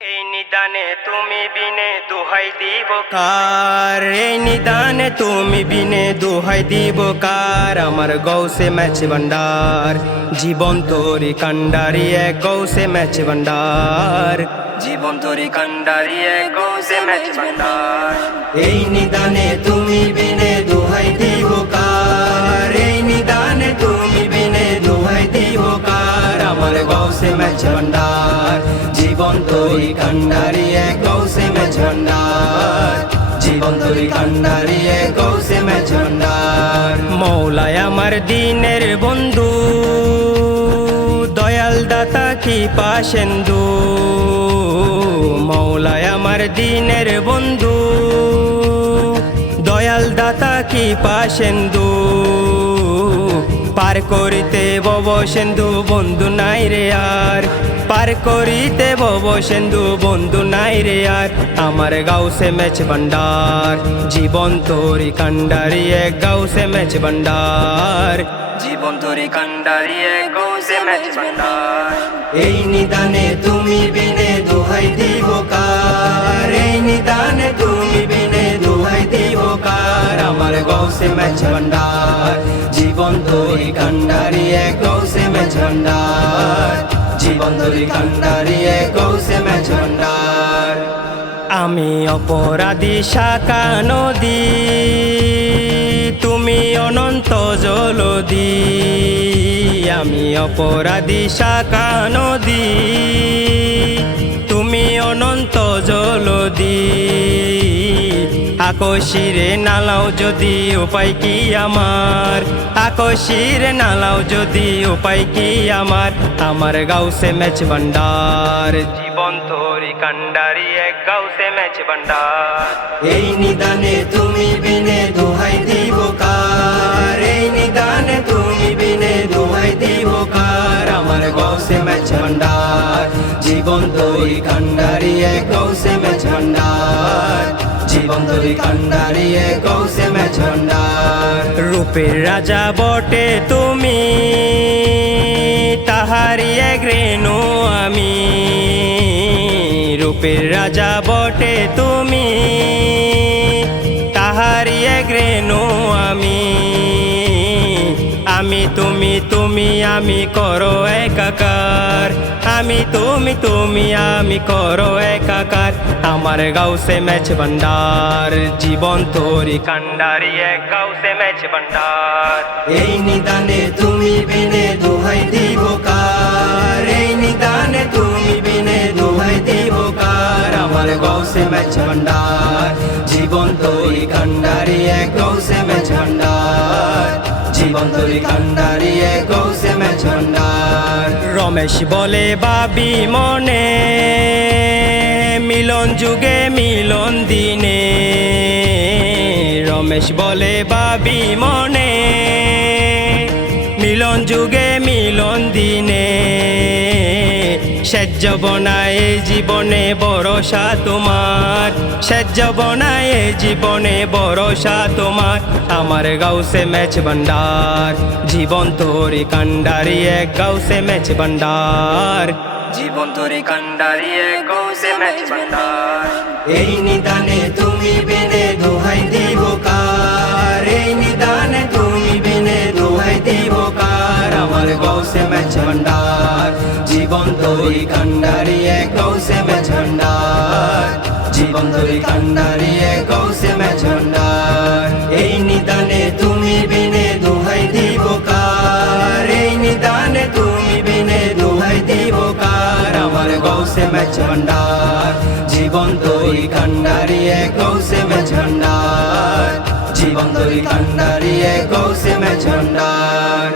এই নিদানে তুমি বিনে দোহাই দিব কার, এই নিদানে তুমি বিনে দোহাই দিব কার। আমার গৌসে ম্যাচ ভান্ডার, জীবন তোরি কান্ডারি এক গৌসে ম্যাচ ভান্ডার, জীবন তোরি কান্ডারি এক গৌসে ম্যাচ ভান্ডার। এই নিদানে তুমি বিনে দোহাই দিব কার, এই নিদানে তুমি বিনে দোহাই দিব কার। আমার গৌসে ম্যাচ ভান্ডার, জীবন তোরি কান্ডারি এক গৌসে ম্যাচ ভান্ডার, জীবন তোরি কান্ডারি এক গৌসে ম্যাচ ভান্ডার। মৌলায় আমার দিনের বন্ধু, দয়াল দাতা কি পাশেন্দু। মৌলায় আমার দিনের বন্ধু, দয়াল দাতা কি পাশেন্দু। পার করিতে বব সিন্ধু বন্ধু নাই রে আর, পার করিতে বব সিন্ধু বন্ধু নাই রে আর। আমার গাউসে ম্যাচ ভান্ডার, জীবন তোরি কান্ডারি এক গাউসে ম্যাচ ভান্ডার, জীবন তোরি কান্ডারি এক গাউসে ম্যাচ ভান্ডার। এই নিদানে তুমি বিনে দোহাই দিব কার, এই নিদানে তুমি বিনে দোহাই দিব কার। আমার গাউসে ম্যাচ ভান্ডার, জীবন তোরি কান্ডারি এক গৌসে ম্যাচ ভান্ডার, জীবন তোরি কান্ডারি এক গৌসে ম্যাচ ভান্ডার। আমি অপরাধী শাখা নদী, তুমি অনন্ত জলদি। আমি অপরাধী শাখা নদী, তুমি অনন্ত জলদি। আকশিরে নালাও যদি উপায় কি আমার, আকশিরে নালাও যদি উপায় কি আমার। আমার গাউসে ম্যাচ ভান্ডার, জীবন তোরি কান্ডারি এক গাউসে ম্যাচ ভান্ডার। এই নিদানে তুমি বিনে দোহাই দিব কার, এই নিদানে তুমি বিনে দোহাই দিব কার। আমার গাউসে ম্যাচ ভান্ডার, জীবন তোরি কান্ডারি এক গাউসে ম্যাচ ভান্ডার, জীবন তোরি কান্ডারি এক গৌসে ম্যাচ ভান্ডার। রূপের রাজা বটে তুমি, তাহারি এক রেণু আমি। রূপের রাজা বটে তুমি, তাহারি এক রেণু আমি। আমি তুমি তুমি আমি করো একাকার, আমি তুমি তুমি আমি করো একাকার। আমার গাউসে ম্যাচ ভান্ডার, জীবন তোরি কান্ডারি এক গাউসে ম্যাচ ভান্ডার। এই নিদানে তুমি বিনে দোহাই দিব কার, এই নিদানে তুমি বিনে দোহাই দিব কার। আমার গাউসে ম্যাচ ভান্ডার, জীবন তোরি কান্ডারি এক গাউসে ম্যাচ ভান্ডার, জীবন তোরি কান্ডারি এক গৌসে ম্যাচ ভান্ডার। রমেশ বলে বাবি মনে, মিলন যুগে মিলন দিনে। রমেশ বলে বাবি মনে, মিলন যুগে মিলন দিনে। সেজ্জ বনায় জীবনে ভরসা তোমার, সেজ্জ বনায় জীবনে ভরসা তোমার। আমার গাউসে ম্যাচ ভান্ডার, জীবন তোরি কান্ডারি এক গাউসে ম্যাচ ভান্ডার, জীবন তোরি কান্ডারি এক গাউসে ম্যাচ ভান্ডার। এই নিদানে তুমি বিনে দোহাই দিব কার, এই নিদানে তুমি বিনে দোহাই দিব কার। আমার গাউসে ম্যাচ ভান্ডার, জীবন তোরি কান্ডারি এক গৌসে ম্যাচ ভান্ডার, জীবন তোরি কান্ডারি এক গৌসে ম্যাচ ভান্ডার। এই নিদানে তুমি বিনে দোহাই দিব কার, এই নিদানে তুমি বিনে দোহাই দিব কার। আমার গৌসে ম্যাচ ভান্ডার, জীবন তোরি কান্ডারি এক গৌসে ম্যাচ ভান্ডার, জীবন তোরি কান্ডারি এক গৌসে ম্যাচ ভান্ডার।